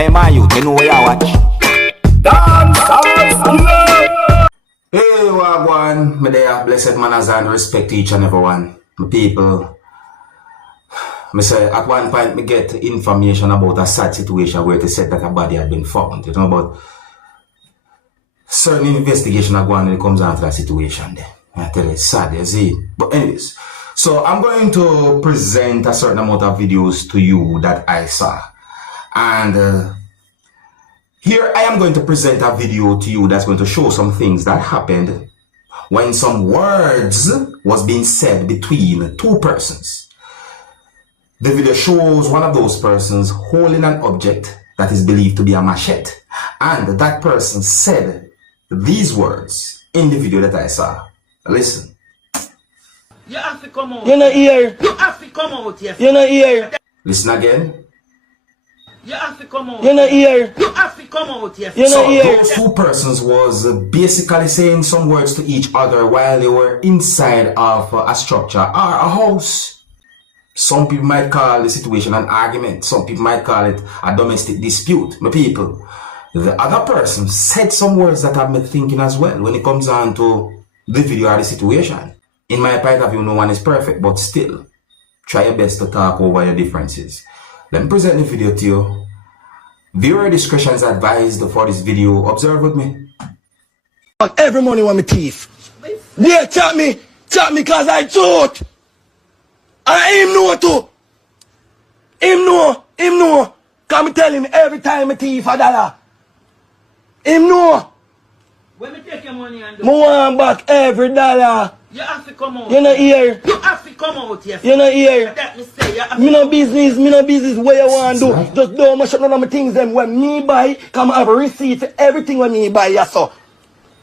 Hey man, you know where you watch. Dancehall. Hey, wagwan, may they blessed manners and respect to each and everyone. My people, me say at one point me get information about a sad situation where they said that a body had been found. You know, but certain investigation are going when it comes down to that situation there. I tell you, it's sad, you see. But anyways, so I'm going to present a certain amount of videos to you that I saw. And here I am going to present a video to you that's going to show some things that happened when some words was being said between two persons. The video shows one of those persons holding an object that is believed to be a machete. And that person said these words in the video that I saw. Listen. You have to come out. You're not here. You have to come out, yes. You're not here. Listen again. You have to come out. You're not here. You have to come out, yes. You're not So here. those two persons was basically saying some words to each other while they were inside of a structure or a house. Some people might call the situation an argument. Some people might call it a domestic dispute. My people, the other person said some words that have me thinking as well when it comes down to the video or the situation. In my point of view, no one is perfect, but still, try your best to talk over your differences. Let me present the video to you. Viewer discretion is advised for this video. Observe with me. Every morning when me thief. Yeah, chat me cause I thought. And him know too. Him know. Cause me tell him every time I thief a dollar. Him know. When we take your money and do, Me want back every dollar. you have to come out. You're not here. You have to come out, yes. You're not here. That me say, you have Me to no come business what you want to do. Just don't much none of my things them when me buy, come have a receipt for everything when me buy, yes sir.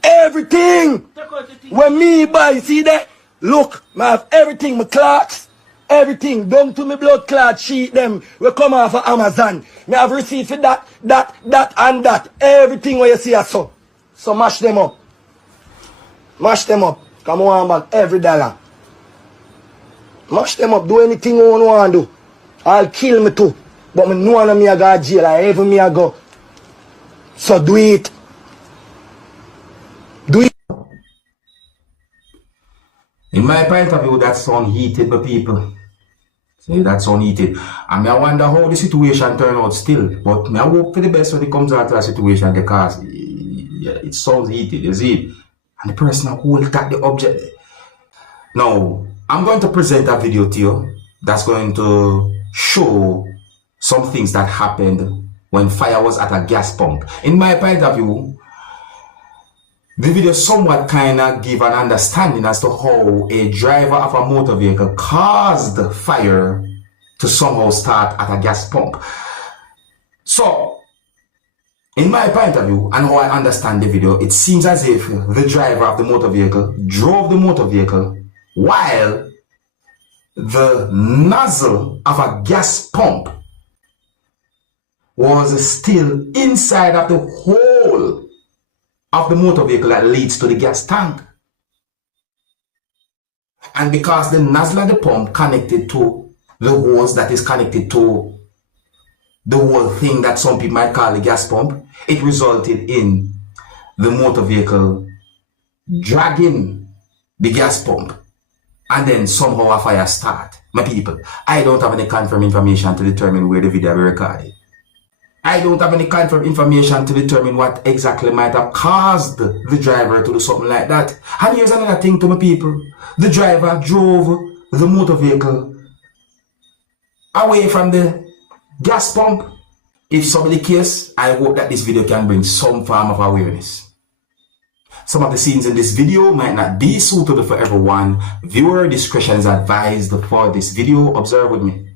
Everything Take out the thing. when me buy, see that? Look, I have everything, my clocks, everything, down to me blood clot sheet them, we come off of Amazon. Me have receipt for that, and that. Everything what you see, yes sir. So mash them up. Mash them up. Come on back every dollar. Mash them up. Do anything you want to do. I'll kill me too. But me know me I go to jail. I even me I go. So do it. Do it. In my point of view, that sound heated, my people. See, that sound heated. And I wonder how the situation turn out still. But I hope for the best when it comes out to a situation because it sounds heated, you see. And the person who will got the object. Now, I'm going to present a video to you that's going to show some things that happened when fire was at a gas pump. In my point of view, the video somewhat kind of give an understanding as to how a driver of a motor vehicle caused fire to somehow start at a gas pump. So, in my point of view, and how I understand the video, it seems as if the driver of the motor vehicle drove the motor vehicle while the nozzle of a gas pump was still inside of the hole of the motor vehicle that leads to the gas tank. And because the nozzle of the pump connected to the hose that is connected to the whole thing that some people might call the gas pump, it resulted in the motor vehicle dragging the gas pump and then somehow a fire start. My people, I don't have any confirmed information to determine where the video was recorded. I don't have any confirmed information to determine what exactly might have caused the driver to do something like that. And here's another thing to my people. The driver drove the motor vehicle away from the gas pump. If so be the case, I hope that this video can bring some form of awareness. Some of the scenes in this video might not be suitable for everyone. Viewer discretion is advised for this video. Observe with me.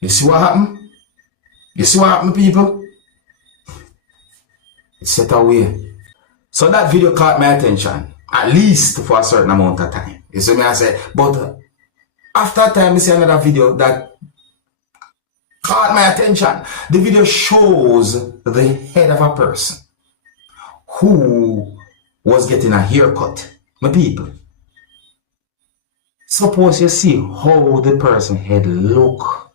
You see what happened? You see what happened, people? It's set away. So that video caught my attention, at least for a certain amount of time. You see me, I say, but after time, I see another video that caught my attention. The video shows the head of a person who was getting a haircut. My people, suppose you see how the person head look.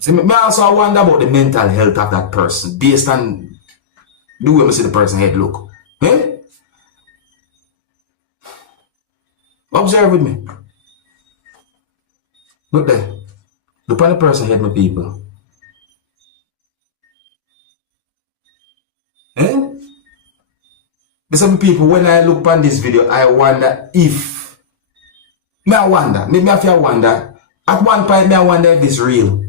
See, me also wonder about the mental health of that person based on the way I see the person head look. Eh? Observe with me. Look there. Look on the person head, my people. Eh? Some people, when I look on this video, I wonder if maybe I wonder at one point, I wonder if it's real.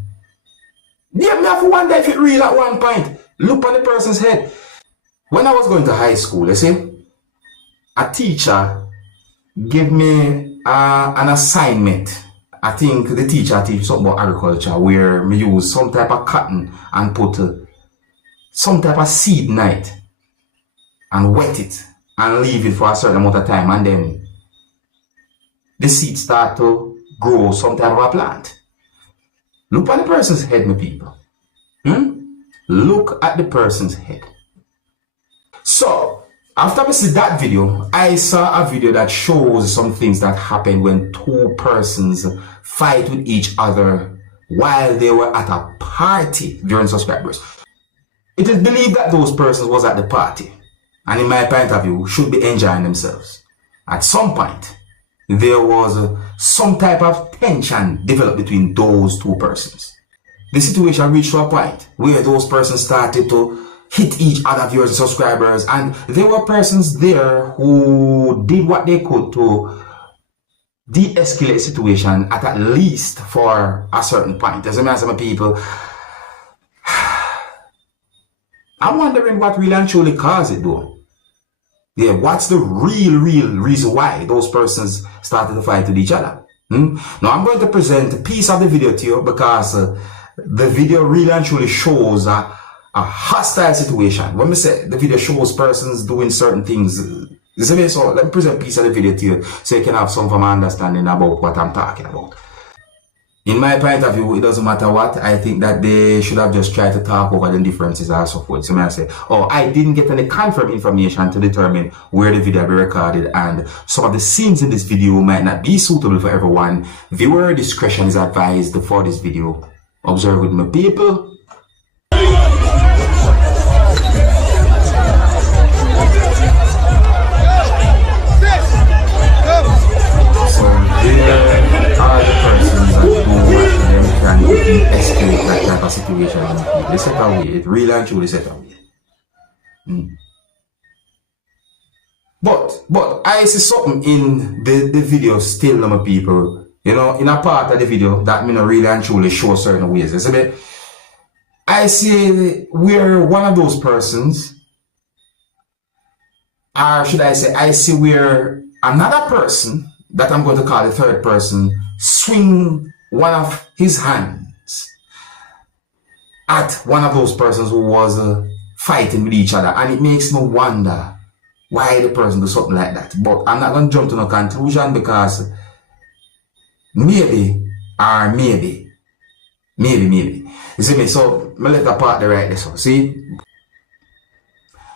Yeah, I have to wonder if it's real at one point. Look on the person's head. When I was going to high school, you see, a teacher gave me an assignment. I think the teacher teach something about agriculture where we use some type of cotton and put some type of seed in it and wet it and leave it for a certain amount of time, and then the seed start to grow some type of a plant. Look at the person's head, my people. Look at the person's head. So, after I see that video, I saw a video that shows some things that happen when two persons fight with each other while they were at a party during subscribers. It is believed that those persons was at the party, and in my point of view, should be enjoying themselves. At some point, there was some type of tension developed between those two persons. The situation reached to a point where those persons started to hit each other, viewers and subscribers, and there were persons there who did what they could to de-escalate the situation at least for a certain point. As a matter of people, I'm wondering what really and truly caused it though. Yeah, what's the real reason why those persons started to fight with each other? Now I'm going to present a piece of the video to you because the video really and truly shows a hostile situation. When we say the video shows persons doing certain things, so let me present a piece of the video to you so you can have some form of understanding about what I'm talking about. In my point of view, it doesn't matter what. I think that they should have just tried to talk over the differences and so forth. So I say, oh, I didn't get any confirmed information to determine where the video will be recorded, and some of the scenes in this video might not be suitable for everyone. Viewer discretion is advised for this video. Observe with me, people. Escalate that type of situation. They set away. It really and truly set away. But I see something in the video still, my people. You know, in a part of the video that me not really and truly show certain ways. You see, I see where one of those persons, or should I say, I see where another person that I'm going to call the third person swing one of his hands at one of those persons who was fighting with each other, and it makes me wonder why the person do something like that. But I'm not going to jump to no conclusion because maybe you see me. So me let the part there right there. So see,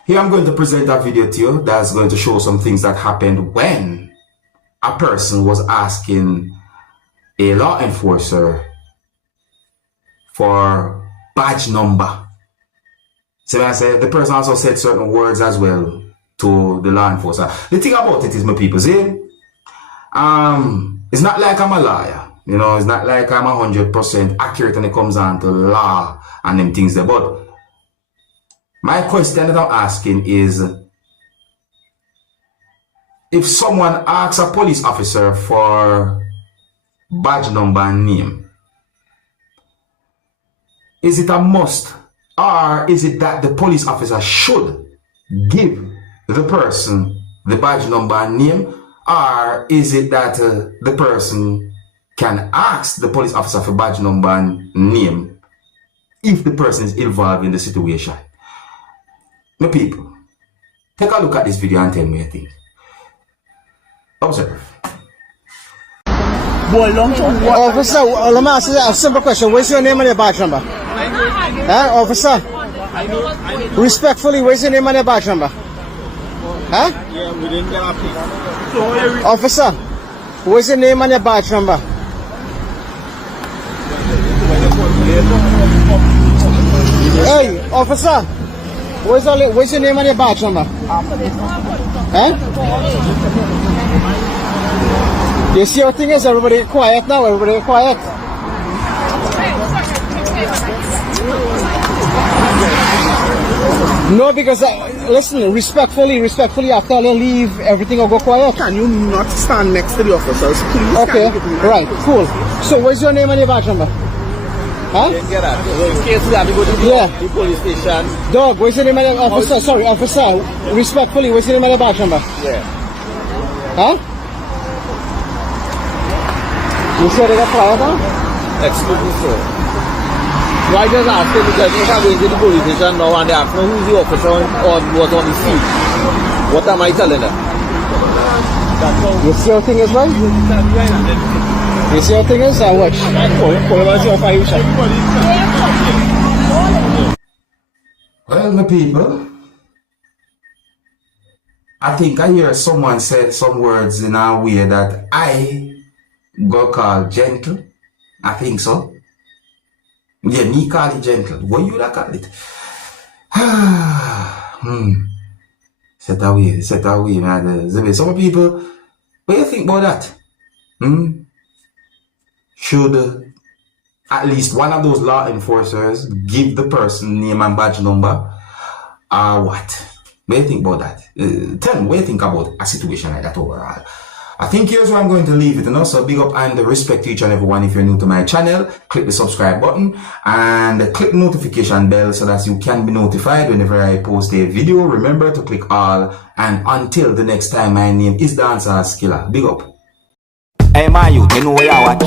here I'm going to present a video to you that's going to show some things that happened when a person was asking a law enforcer for badge number. So I said the person also said certain words as well to the law enforcer. The thing about it is, my people, see, it's not like I'm a lawyer, you know, it's not like I'm 100% accurate when it comes on to law and them things there. But my question that I'm asking is, if someone asks a police officer for badge number and name, is it a must, or is it that the police officer should give the person the badge number and name, or is it that the person can ask the police officer for badge number and name if the person is involved in the situation? My people, take a look at this video and tell me what you think. Observe. Officer, let me ask you a simple question. What's your name and your badge number? Huh, officer? Respectfully, what's your name and your badge number? Huh? Yeah, we didn't get our pick. Officer, what's your name and your badge number? Hey, officer, what's your name and your badge number? Huh? You see how thing is? Everybody quiet now, everybody quiet. No, because listen, respectfully, after I leave, everything will go quiet. Can you not stand next to the officers, please? Okay, right, cool. So what's your name and your badge number? Huh? Didn't get that. So in case we have to go to the police station. Dog, what's your name and your officer? Sorry, officer, respectfully, what's your name and your badge number? Yeah. Huh? You sure they got quiet now? Excuse me, sir. No, I just asked you because if I'm going to the police station now and they ask me who's the officer or was on the scene, what am I telling them? You see how thing is, right? You see how thing is? I watch. Well, my people, I think I hear someone said some words in a way that I go call gentle. I think so. Yeah, me call it gentle. What you da call it? Set away, man. Some people, what do you think about that? Should at least one of those law enforcers give the person name and badge number? Or what? What do you think about that? Tell me, what do you think about a situation like that overall? I think here's where I'm going to leave it. And also big up and respect to each and everyone. If you're new to my channel, click the subscribe button and click the notification bell so that you can be notified whenever I post a video. Remember to click all. And until the next time, my name is Dancehall Skilla. Big up. Hey, my youth, you know where you watch.